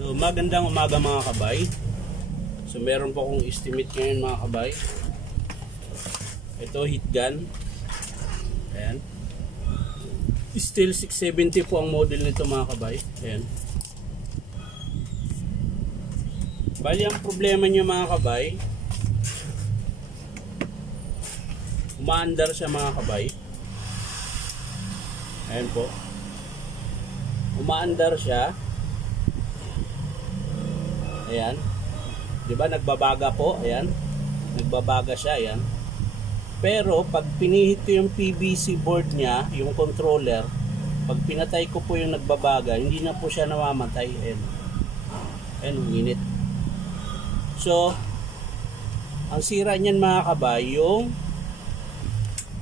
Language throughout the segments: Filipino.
So magandang umaga mga kabay. So meron po akong estimate ngayon mga kabay. Ito heat gun. Ayan. Still 670 po ang model nito mga kabay. Ayan. Bali ang problema niya mga kabay, umaandar siya mga kabay. Ayan po. Umaandar siya. Ayan. Diba nagbabaga po? Ayan. Nagbabaga siya. Ayan. Pero pag pinihit ko yung PVC board niya, yung controller, pag pinatay ko po yung nagbabaga, hindi na po siya namamatay. Ayan. Ayan, uminit. So, ang sira niyan mga kabay, yung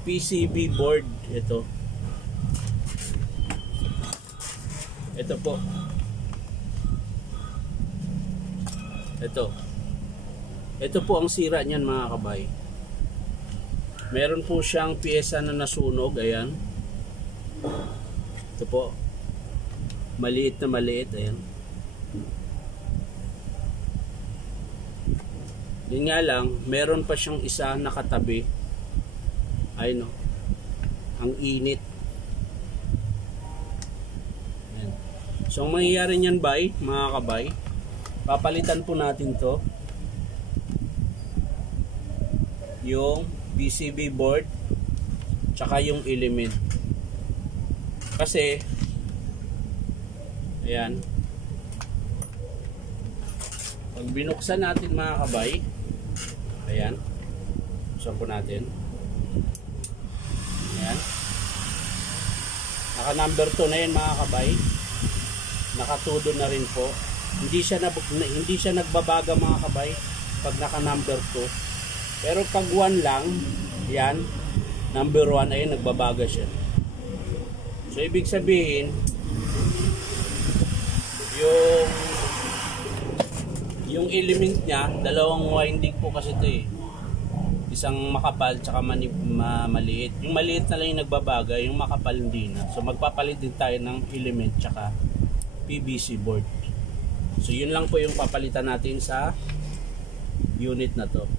PCB board. Ito. Ito po. Ito po ang sira niyan mga kabay. Meron po siyang piyesa na nasunog. Ayan. Ito po. Maliit na maliit. Ayan. Yun nga lang, meron pa siyang isa nakatabi. Ayun o. Ang init. Ayan. So ang mangyayari niyan mga kabay, papalitan po natin to, yung PCB board tsaka yung element, kasi ayan, pag binuksan natin mga kabay, ayan, buksan po natin, ayan, naka number 2 na yun mga kabay, nakatudo na rin po. Hindi siya nagbabaga mga kabay pag naka number 2. Pero pag 1 lang, yan, number 1 ay nagbabaga siya. So ibig sabihin, yung element niya, dalawang winding po kasi ito eh. Isang makapal tsaka maliit. Yung maliit na lang yung nagbabaga, yung makapal hindi na. So magpapalit din tayo ng element tsaka PVC board. So yun lang po yung papalitan natin sa unit na to.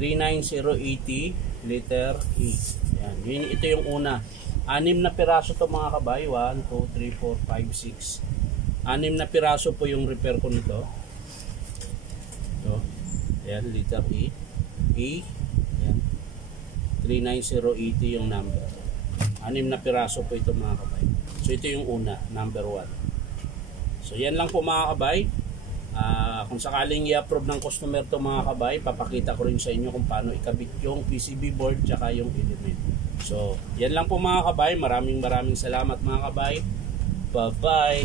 39080 liter E. Yan. Ito yung una. 6 na piraso to mga kabay. 1, 2, 3, 4, 5, 6. 6 na piraso po yung repair ko nito. Ito. Yan, liter E. E. Yan. 39080 yung number. 6 na piraso po ito mga kabay. So ito yung una, number 1. So yan lang po mga kabay. Kung sakaling i-approve ng customer to mga kabay, papakita ko rin sa inyo kung paano ikabit yung PCB board tsaka yung element. So yan lang po mga kabay. Maraming salamat mga kabay. Bye bye.